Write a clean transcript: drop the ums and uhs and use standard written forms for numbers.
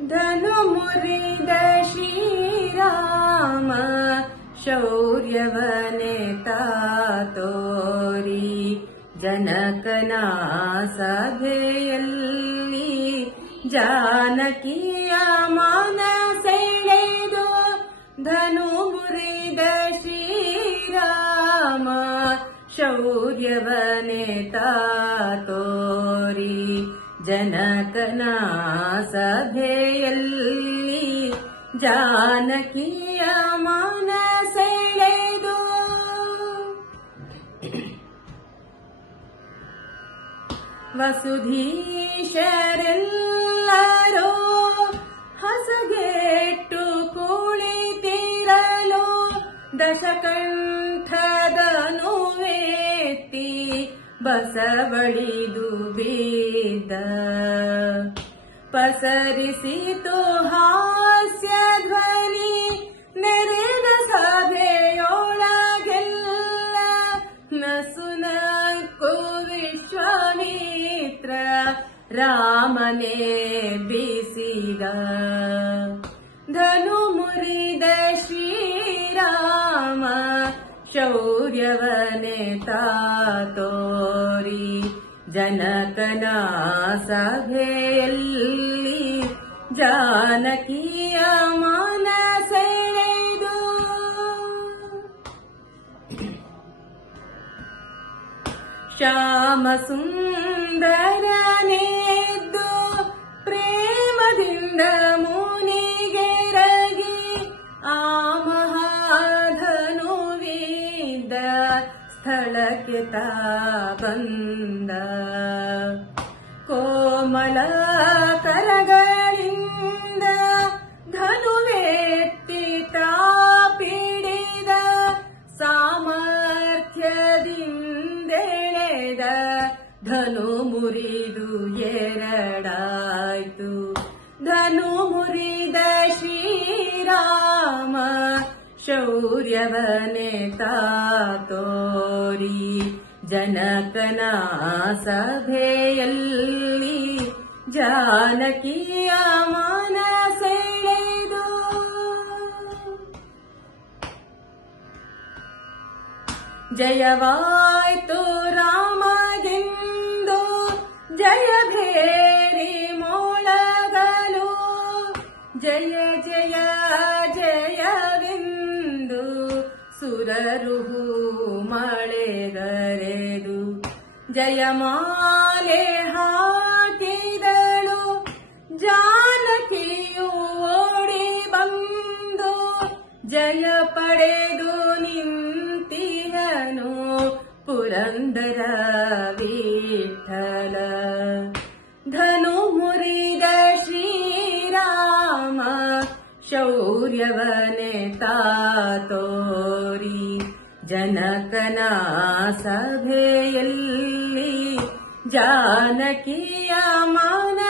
ಧನು ಮುರಿದ ಶ್ರೀರಾಮ ಶೌರ್ಯವನೆತ ತೋರಿ ಜನಕನ ಸಭೆಯಲ್ಲಿ ಜಾನಕಿಯ ಮನ ಸೆಳೆದು ಧನು ಮುರಿದ ಶ್ರೀರಾಮ ಶೌರ್ಯವನೆತ ತೋರಿ ಜನಕನ ಸಭೆಯಲ್ಲಿ ಜಾನಕಿಯ ಮನ ಸೆಳೆದು ವಸುಧೀಶರೆಲ್ಲರೂ ಹಸಗೆಟ್ಟು ಕುಳಿತಿರಲು ದಶಕಂಠದನು ವೇತ್ತಿ ಬಸವಳಿದು ಬಿದ್ದ ಪಸರಿಸಿತು ಹಾಸ್ಯ ಧ್ವನಿ ನೆರೆದ ಸಭೆಯೊಳಗೆಲ್ಲ ನಸುನಕ್ಕು ವಿಶ್ವಾಮಿತ್ರ ರಾಮನೇ ಬಿಸಿದ ಧನು ಮುರಿದ ಶ್ರೀರಾಮ ಶೌರ್ಯವನೆತ ತೋರಿ ಜನಕನ ಸಭೆಯಲ್ಲಿ ಜಾನಕಿಯ ಮನ ಸೆಳೆದು ಶ್ಯಾಮ ಸುಂದರನೆದ್ದು ಪ್ರೇಮದಿಂದ ಮುನಿಗೆರಗಿ ಆ ಮಹಾಧನುವಿದ್ದ ಸ್ಥಳಕ್ಕೆ ತಾ ಬಂದ ಕೋಮಲ ಕರಗಳಿಂದ ಧನುವೆತ್ತಿ ತಾ ಪಿಡಿದ ಸಾಮರ್ಥ್ಯದಿಂದೆಳೆದ ಧನು ಮುರಿದು ಎರಡಾಯ್ತು ಧನು ಮುರಿದ ಶ್ರೀರಾಮ ಶೌರ್ಯವನೆತ ತೋರಿ ಜನಕನ ಸಭೆಯಲ್ಲಿ ಜಾನಕಿಯ ಮನ ಸೆಳೆದು ಜಯವಾಯ್ತು ರಾಮಗೆಂದು ಜಯ ಭೇರಿ ಮೊಳಗಲು ಜಯ ಜಯ ಜಯವೆಂದು ಸುರರು ಮಳೆಗರೆದು ಜಯಮಾಲೆ ಹಾಕಿದಳು ಜಾನಕಿಯು ಓಡಿ ಬಂದು ಜಯ ಪಡೆದು ನಿಂತಿಹನು ಪುರಂದರ ವಿಠಲ ಧನು ಮುರಿದ ಶ್ರೀರಾಮ ಶೌರ್ಯವನೆತ ತೋರಿ ಜನಕನ ಸಭೆಯಲ್ಲಿ ಜಾನಕಿಯ ಮನ